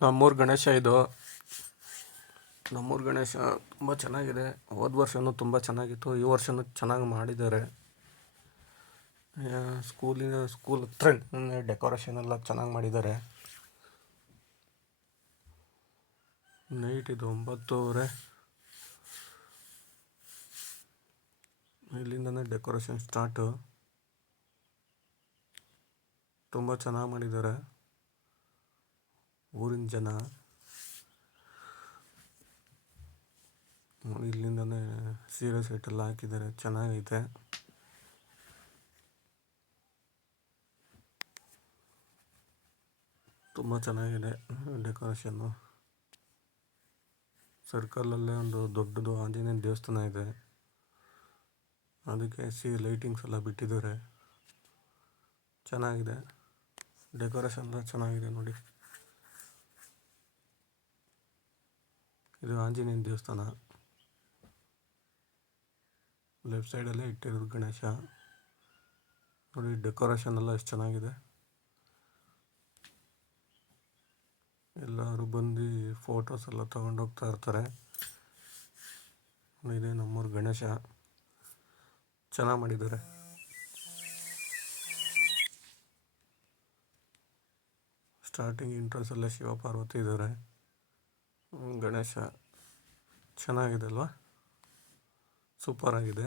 ನಮ್ಮೂರು ಗಣೇಶ ಇದು. ನಮ್ಮೂರು ಗಣೇಶ ತುಂಬ ಚೆನ್ನಾಗಿದೆ. ಹೋದ ವರ್ಷವೂ ತುಂಬ ಚೆನ್ನಾಗಿತ್ತು, ಈ ವರ್ಷವೂ ಚೆನ್ನಾಗಿ ಮಾಡಿದ್ದಾರೆ. ಸ್ಕೂಲ್ ಹತ್ರ ಡೆಕೋರೇಷನ್ ಎಲ್ಲ ಚೆನ್ನಾಗಿ ಮಾಡಿದ್ದಾರೆ. ನೈಟ್ ಇದು 9:30 ಇಲ್ಲಿಂದನೇ ಡೆಕೋರೇಷನ್ ಸ್ಟಾರ್ಟು. ತುಂಬ ಚೆನ್ನಾಗಿ ಮಾಡಿದ್ದಾರೆ ಊರಿನ ಜನ. ಇಲ್ಲಿಂದನೇ ಸೀರೆ ಸೆಟ್ಟೆಲ್ಲ ಹಾಕಿದ್ದಾರೆ, ಚೆನ್ನಾಗೈತೆ. ತುಂಬ ಚೆನ್ನಾಗಿದೆ ಡೆಕೋರೇಷನ್ನು. ಸರ್ಕಲಲ್ಲೇ ಒಂದು ದೊಡ್ಡದು ಆಂಜನೇಯನ ದೇವಸ್ಥಾನ ಇದೆ, ಅದಕ್ಕೆ ಲೈಟಿಂಗ್ಸ್ ಎಲ್ಲ ಬಿಟ್ಟಿದ್ದಾರೆ. ಚೆನ್ನಾಗಿದೆ, ಡೆಕೋರೇಷನ್ ಎಲ್ಲ ಚೆನ್ನಾಗಿದೆ ನೋಡಿ. ಇದು ಆಂಜನೇಯನ ದೇವಸ್ಥಾನ. ಲೆಫ್ಟ್ ಸೈಡಲ್ಲೇ ಇಟ್ಟಿರೋದು ಗಣೇಶ ನೋಡಿ. ಡೆಕೋರೇಷನ್ ಎಲ್ಲ ಎಷ್ಟು ಚೆನ್ನಾಗಿದೆ. ಎಲ್ಲರೂ ಬಂದು ಫೋಟೋಸ್ ಎಲ್ಲ ತೊಗೊಂಡೋಗ್ತಾ ಇರ್ತಾರೆ. ಇದೇ ನಮ್ಮೂರು ಗಣೇಶ, ಚೆನ್ನಾಗಿ ಮಾಡಿದ್ದಾರೆ. ಸ್ಟಾರ್ಟಿಂಗ್ ಇಂಟ್ರೆನ್ಸಲ್ಲೇ ಶಿವ ಪಾರ್ವತಿ ಇದ್ದಾರೆ. ಗಣೇಶ ಚೆನ್ನಾಗಿದೆ ಅಲ್ವಾ, ಸೂಪರಾಗಿದೆ.